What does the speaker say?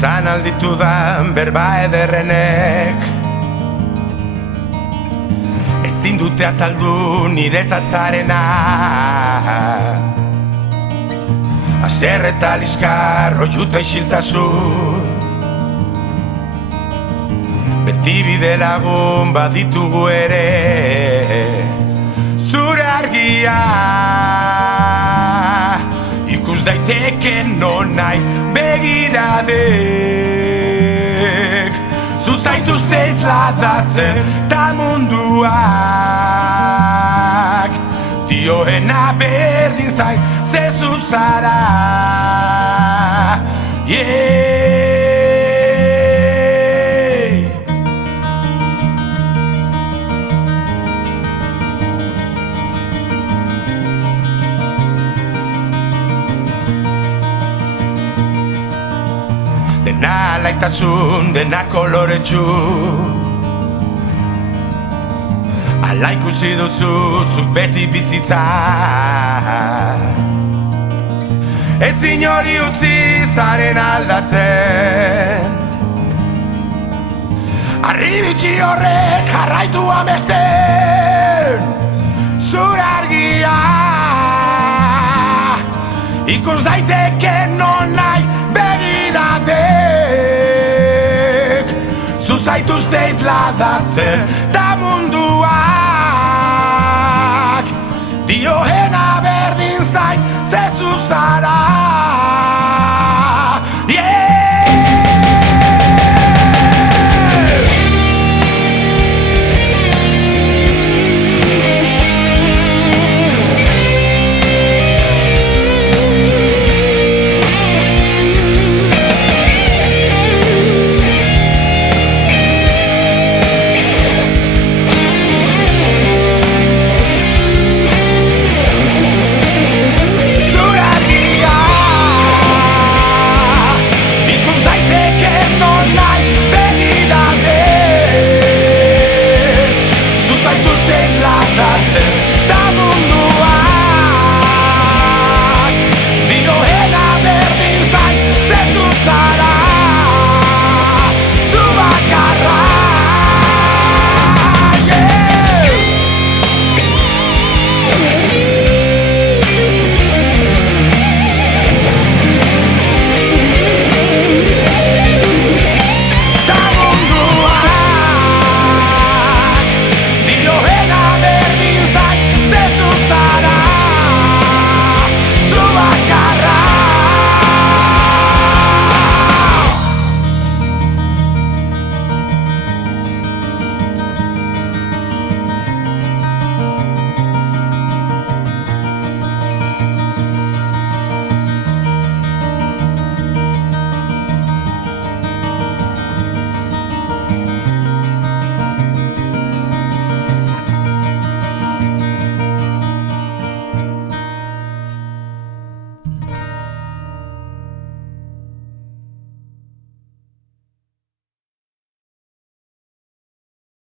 esan alditudan berba ederrenek ezin dute azaldu niretzat zarena. Aser eta liskar, oiuta isiltasun, beti bide lagun baditugu ere. Zure argia ikus daiteke nonai begiradek, zu zaituzte izladatzen ta munduak dioena berdin zain zezu zara. Dena laitasun, dena koloretsu, ala ikusi duzu zuk beti bizitza. Ezin hori utzi zaren aldatzen, arribitxi horrek jarraitu amesten. Zure argia ikus daiteke nonai begiradek, zu zaituzte izladatzen